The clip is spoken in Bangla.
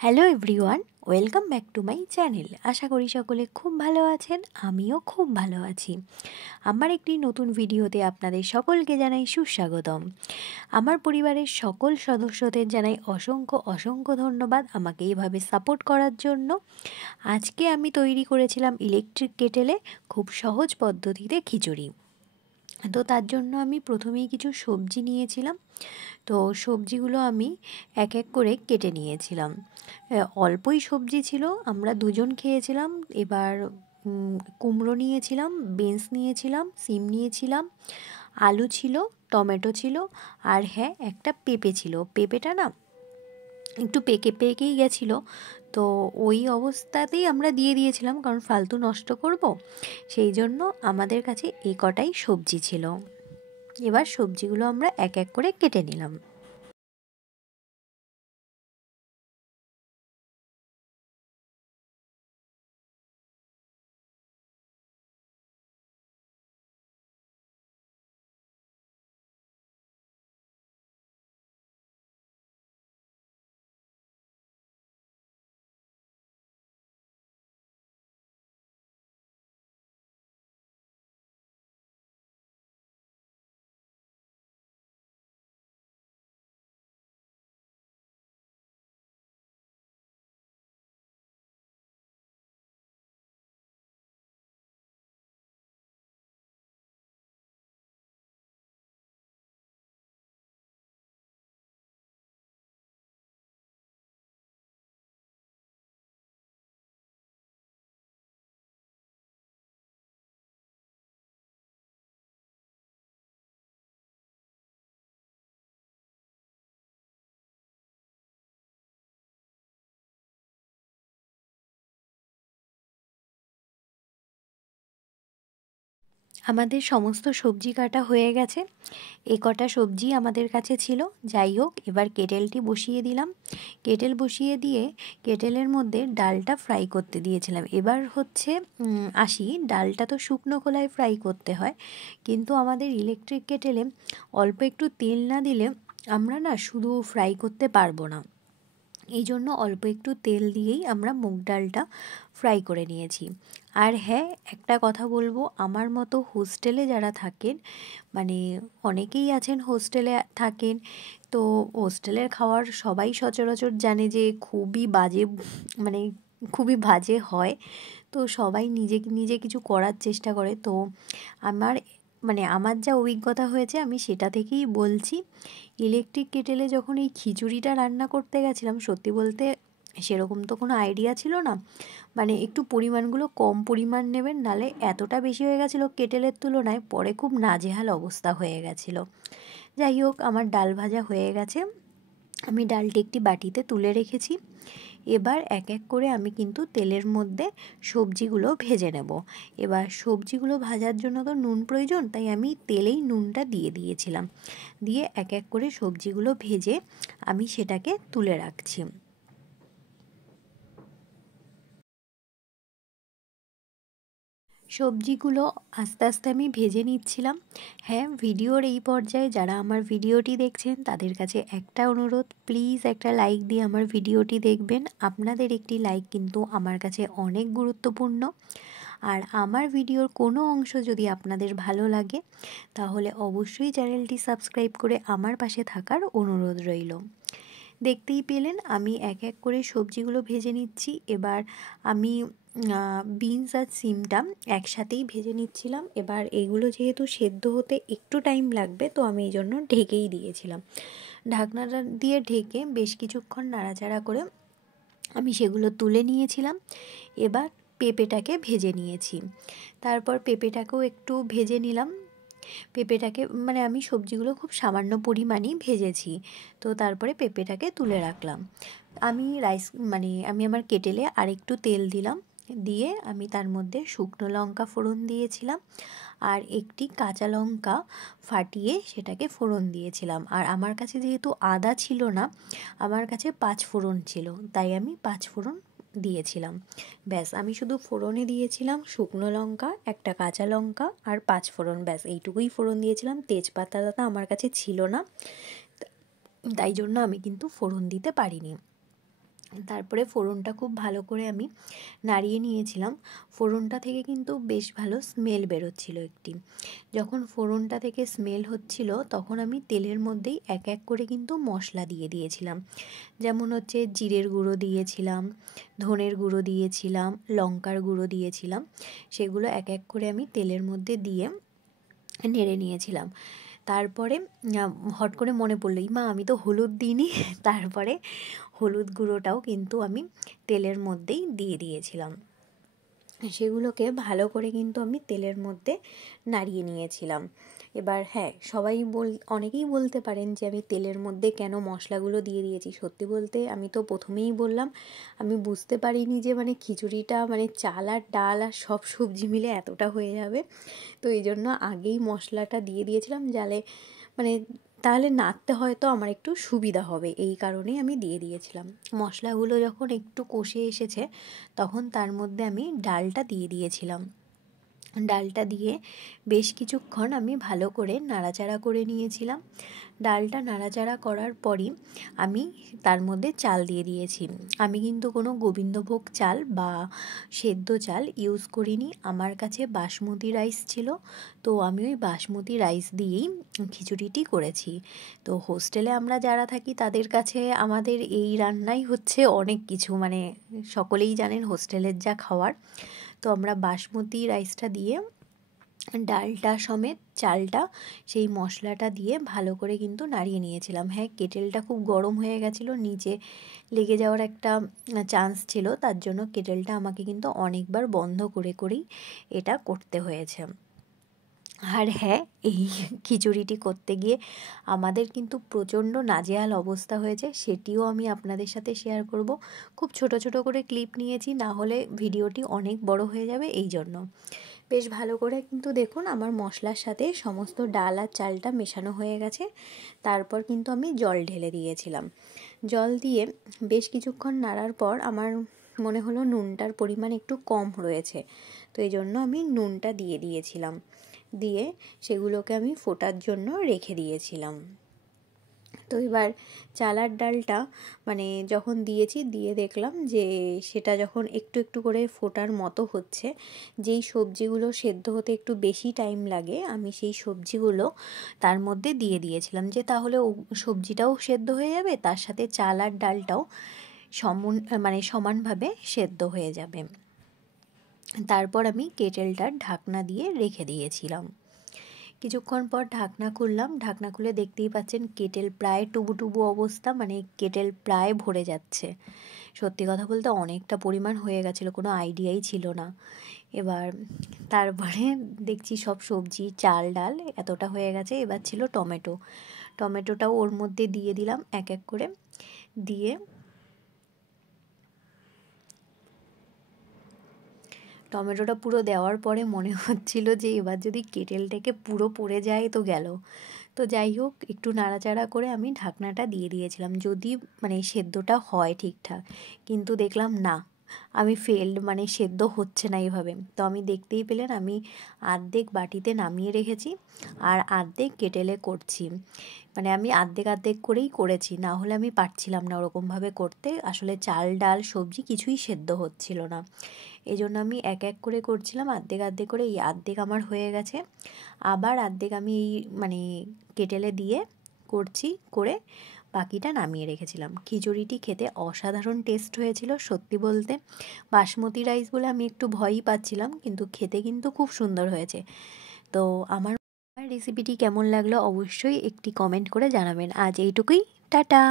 Hello everyone, welcome back to my channel. আশা করি সকলে খুব ভালো আছেন, আমিও খুব ভালো আছি। আমার একটি নতুন ভিডিওতে আপনাদের সকলকে জানাই সুস্বাগতম। আমার পরিবারের সকল সদস্যদের জানাই অসংখ্য অসংখ্য ধন্যবাদ আমাকে এইভাবে সাপোর্ট করার জন্য। আজকে আমি তৈরি করেছিলাম ইলেকট্রিক কেটেলে খুব সহজ পদ্ধতিতে খিচুড়ি। তো তার জন্য আমি প্রথমেই কিছু সবজি নিয়েছিলাম। তো সবজিগুলো আমি এক এক করে কেটে নিয়েছিলাম। অল্পই সবজি ছিল, আমরা দুজন খেয়েছিলাম। এবার কুমড়ো নিয়েছিলাম, বিনস নিয়েছিলাম, সিম নিয়েছিলাম, আলু ছিল, টমেটো ছিল, আর হ্যাঁ একটা পেঁপে ছিল। পেঁপেটা না একটু পেকেই গেছিলো, তো ওই অবস্থাতেই আমরা দিয়ে দিয়েছিলাম, কারণ ফালতু নষ্ট করব, সেই জন্য আমাদের কাছে এই কটাই সবজি ছিল। এবার সবজিগুলো আমরা এক এক করে কেটে নিলাম। আমাদের সমস্ত সবজি কাটা হয়ে গেছে। এ কটা সবজি আমাদের কাছে ছিল। যাই হোক, এবার কেটেলটি বসিয়ে দিলাম। কেটেল বসিয়ে দিয়ে কেটেলের মধ্যে ডালটা ফ্রাই করতে দিয়েছিলাম। এবার হচ্ছে আসি, ডালটা তো শুকনো খোলায় ফ্রাই করতে হয়, কিন্তু আমাদের ইলেকট্রিক কেটেলে অল্প একটু তেল না দিলে আমরা না শুধু ফ্রাই করতে পারবো না। এই জন্য অল্প একটু তেল দিয়েই আমরা মুগ ডালটা ফ্রাই করে নিয়েছি। আর হ্যাঁ, একটা কথা বলবো, আমার মতো হোস্টেলে যারা থাকেন, মানে অনেকেই আছেন হোস্টেলে থাকেন, তো হোস্টেলের খাওয়ার সবাই সচরাচর জানে যে খুবই বাজে, মানে খুবই বাজে হয়। তো সবাই নিজে নিজে কিছু করার চেষ্টা করে। তো আমার আমার যা অভিজ্ঞতা হয়েছে আমি সেটা থেকেই বলছি। ইলেকট্রিক কেটেলে যখন এই খিচুড়িটা রান্না করতে গেছিলাম, সত্যি বলতে সেরকম তো কোনো আইডিয়া ছিল না, একটু পরিমাণগুলো কম পরিমাণ নেবেন, নালে এতটা বেশি হয়ে গেছিলো কেটেলের তুলনায়, পরে খুব নাজেহাল অবস্থা হয়ে গেছিলো। যাই হোক, আমার ডাল ভাজা হয়ে গেছে, আমি ডালটি একটি বাটিতে তুলে রেখেছি। এবার এক এক করে আমি কিন্তু তেলের মধ্যে সবজিগুলো ভেজে নেব। এবার সবজিগুলো ভাজার জন্য তো নুন প্রয়োজন, তাই আমি তেলেই নুনটা দিয়ে দিয়েছিলাম। দিয়ে এক এক করে সবজিগুলো ভেজে আমি সেটাকে তুলে রাখছি। সবজিগুলো আস্তে আস্তে আমি ভেজে নিচ্ছিলাম। হ্যাঁ, ভিডিওর এই পর্যায়ে যারা আমার ভিডিওটি দেখছেন তাদের কাছে একটা অনুরোধ, প্লিজ একটা লাইক দিয়ে আমার ভিডিওটি দেখবেন। আপনাদের একটি লাইক কিন্তু আমার কাছে অনেক গুরুত্বপূর্ণ। আর আমার ভিডিওর কোনো অংশ যদি আপনাদের ভালো লাগে, তাহলে অবশ্যই চ্যানেলটি সাবস্ক্রাইব করে আমার পাশে থাকার অনুরোধ রইল। দেখতেই পেলেন আমি এক এক করে সবজিগুলো ভেজে নিচ্ছি। এবার আমি বিনস আর সিমটা একসাথেই ভেজে নিচ্ছিলাম। এবার এগুলো যেহেতু সেদ্ধ হতে একটু টাইম লাগবে, তো আমি এই জন্য ঢেকেই দিয়েছিলাম। ঢাকনাটা দিয়ে ঢেকে বেশ কিছুক্ষণ নাড়াচাড়া করে আমি সেগুলো তুলে নিয়েছিলাম। এবার পেঁপেটাকে ভেজে নিয়েছি। তারপর পেঁপেটাকেও একটু ভেজে নিলাম। পেঁপেটাকে আমি সবজিগুলো খুব সামান্য পরিমাণেই ভেজেছি। তো তারপরে পেঁপেটাকে তুলে রাখলাম। আমি আমি আমার কেটেলে আরেকটু তেল দিলাম, দিয়ে আমি তার মধ্যে শুকনো লঙ্কা ফোড়ন দিয়েছিলাম, আর একটি কাঁচা লঙ্কা ফাটিয়ে সেটাকে ফোড়ন দিয়েছিলাম। আর আমার কাছে যেহেতু আদা ছিল না, আমার কাছে 5 ফোড়ন ছিল, তাই আমি 5 ফোড়ন দিয়েছিলাম। ব্যাস, আমি শুধু ফোড়নে দিয়েছিলাম শুকনো লঙ্কা, একটা কাঁচা লঙ্কা আর 5 ফোড়ন, ব্যাস এইটুকুই ফোড়ন দিয়েছিলাম। তেজপাতাটা আমার কাছে ছিল না, তাই জন্য আমি কিন্তু ফোড়ন দিতে পারিনি। তারপরে ফোড়নটা খুব ভালো করে আমি নাড়িয়ে নিয়েছিলাম। ফোড়নটা থেকে কিন্তু বেশ ভালো স্মেল বেরোচ্ছিল একটি। যখন ফোড়নটা থেকে স্মেল হচ্ছিল তখন আমি তেলের মধ্যেই এক এক করে কিন্তু মশলা দিয়ে দিয়েছিলাম। যেমন হচ্ছে জিরের গুঁড়ো দিয়েছিলাম, ধনের গুঁড়ো দিয়েছিলাম, লঙ্কার গুঁড়ো দিয়েছিলাম। সেগুলো এক এক করে আমি তেলের মধ্যে দিয়ে নেড়ে নিয়েছিলাম। তারপরে হট করে মনে পড়লো, মা আমি তো হলুদ দিইনি। তারপরে হলুদ গুঁড়োটাও কিন্তু আমি তেলের মধ্যেই দিয়ে দিয়েছিলাম। সেগুলোকে ভালো করে কিন্তু আমি তেলের মধ্যে নাড়িয়ে নিয়েছিলাম। এবার হ্যাঁ, অনেকেই বলতে পারেন যে আমি তেলের মধ্যে কেন মশলাগুলো দিয়ে দিয়েছি। সত্যি বলতে আমি তো প্রথমেই বললাম, আমি বুঝতে পারিনি যে মানে খিচুড়িটা মানে চাল আর ডাল আর সব সবজি মিলে এতটা হয়ে যাবে। তো এই জন্য আগেই মশলাটা দিয়ে দিয়েছিলাম, মানে তাহলে নাড়তে হয়তো আমার একটু সুবিধা হবে, এই কারণেই আমি দিয়ে দিয়েছিলাম। মশলাগুলো যখন একটু কষে এসেছে তখন তার মধ্যে আমি ডালটা দিয়ে দিয়েছিলাম। ডালটা দিয়ে বেশ কিছুক্ষণ আমি ভালো করে নাড়াচাড়া করে নিয়েছিলাম। ডালটা নাড়াচাড়া করার পরই আমি তার মধ্যে চাল দিয়ে দিয়েছি। আমি কিন্তু কোনো গোবিন্দভোগ চাল বা সেদ্ধ চাল ইউজ করিনি। আমার কাছে বাসমতি রাইস ছিল, তো আমি ওই বাসমতি রাইস দিয়েই খিচুড়িটি করেছি। তো হোস্টেলে আমরা যারা থাকি তাদের কাছে আমাদের এই রান্নাই হচ্ছে অনেক কিছু, মানে সকলেই জানেন হোস্টেলের যা খাওয়ার। তো আমরা বাসমতি রাইসটা দিয়ে ডালটা সমেত চালটা সেই মশলাটা দিয়ে ভালো করে কিন্তু নাড়িয়ে নিয়েছিলাম। হ্যাঁ, কেটেলটা খুব গরম হয়ে গেছিলো, নিচে লেগে যাওয়ার একটা চান্স ছিল, তার জন্য কেটেলটা আমাকে কিন্তু অনেকবার বন্ধ করে করেই এটা করতে হয়েছে। আর হ্যাঁ, এই খিচুড়িটি করতে গিয়ে আমাদের কিন্তু প্রচণ্ড নাজেহাল অবস্থা হয়েছে, সেটিও আমি আপনাদের সাথে শেয়ার করব। খুব ছোট ছোট করে ক্লিপ নিয়েছি, না হলে ভিডিওটি অনেক বড় হয়ে যাবে, এই জন্য। বেশ ভালো করে কিন্তু দেখুন আমার মশলার সাথে সমস্ত ডাল আর চালটা মেশানো হয়ে গেছে। তারপর কিন্তু আমি জল ঢেলে দিয়েছিলাম। জল দিয়ে বেশ কিছুক্ষণ নাড়ার পর আমার মনে হলো নুনটার পরিমাণ একটু কম রয়েছে, তো এই জন্য আমি নুনটা দিয়ে দিয়েছিলাম। দিয়ে সেগুলোকে আমি ফোটার জন্য রেখে দিয়েছিলাম। তো এবার চাল আর ডালটা মানে যখন দিয়েছি, দিয়ে দেখলাম যে সেটা যখন একটু একটু করে ফোটার মতো হচ্ছে, যেই সবজিগুলো সেদ্ধ হতে একটু বেশি টাইম লাগে আমি সেই সবজিগুলো তার মধ্যে দিয়ে দিয়েছিলাম, যে তাহলে সবজিটাও সেদ্ধ হয়ে যাবে, তার সাথে চাল আর ডালটাও সমানভাবে সেদ্ধ হয়ে যাবে। তারপর আমি কেটেলটার ঢাকনা দিয়ে রেখে দিয়েছিলাম। কিছুক্ষণ পর ঢাকনা খুললাম। ঢাকনা খুলে দেখতেই পাচ্ছেন কেটেল প্রায় টুবু অবস্থা, মানে কেটেল প্রায় ভরে যাচ্ছে। সত্যি কথা বলতে অনেকটা পরিমাণ হয়ে গেছিলো, কোনো আইডিয়াই ছিল না। এবার তারপরে দেখছি সব সবজি চাল ডাল এতটা হয়ে গেছে। এবার ছিল টমেটোটাও ওর মধ্যে দিয়ে দিলাম এক এক করে। দিয়ে টমেটোটা পুরো দেওয়ার পরে মনে হচ্ছিল যে এবার যদি কেটেল থেকে পুরো পড়ে যায় তো গেল। তো যাই হোক, একটু নাড়াচাড়া করে আমি ঢাকনাটা দিয়ে দিয়েছিলাম, যদি মানে সেদ্ধটা হয় ঠিকঠাক। কিন্তু দেখলাম না, আমি মানে সেদ্ধ হচ্ছে না এইভাবে। তো আমি দেখতেই পেলেন আমি আর্ধেক বাটিতে নামিয়ে রেখেছি আর আর্ধেক কেটেলে করছি। মানে আমি আর্ধেক করেই করেছি, না হলে আমি পারছিলাম না ওরকমভাবে করতে। আসলে চাল ডাল সবজি কিছুই সেদ্ধ হচ্ছিল না, এই জন্য আমি এক এক করে করছিলাম আর্ধেক করে। এই আর্ধেক আমার হয়ে গেছে, আবার আর্ধেক আমি এই মানে কেটেলে দিয়ে করে বাকিটা নামিয়ে রেখেছিলাম। খিচুড়িটি খেতে অসাধারণ টেস্ট হয়েছিল সত্যি বলতে। বাসমতি রাইস বলে আমি একটু ভয়ই পাচ্ছিলাম, কিন্তু খেতে কিন্তু খুব সুন্দর হয়েছে। তো আমার রেসিপিটি কেমন লাগলো অবশ্যই একটি কমেন্ট করে জানাবেন। আজ এইটুকুই, টাটা।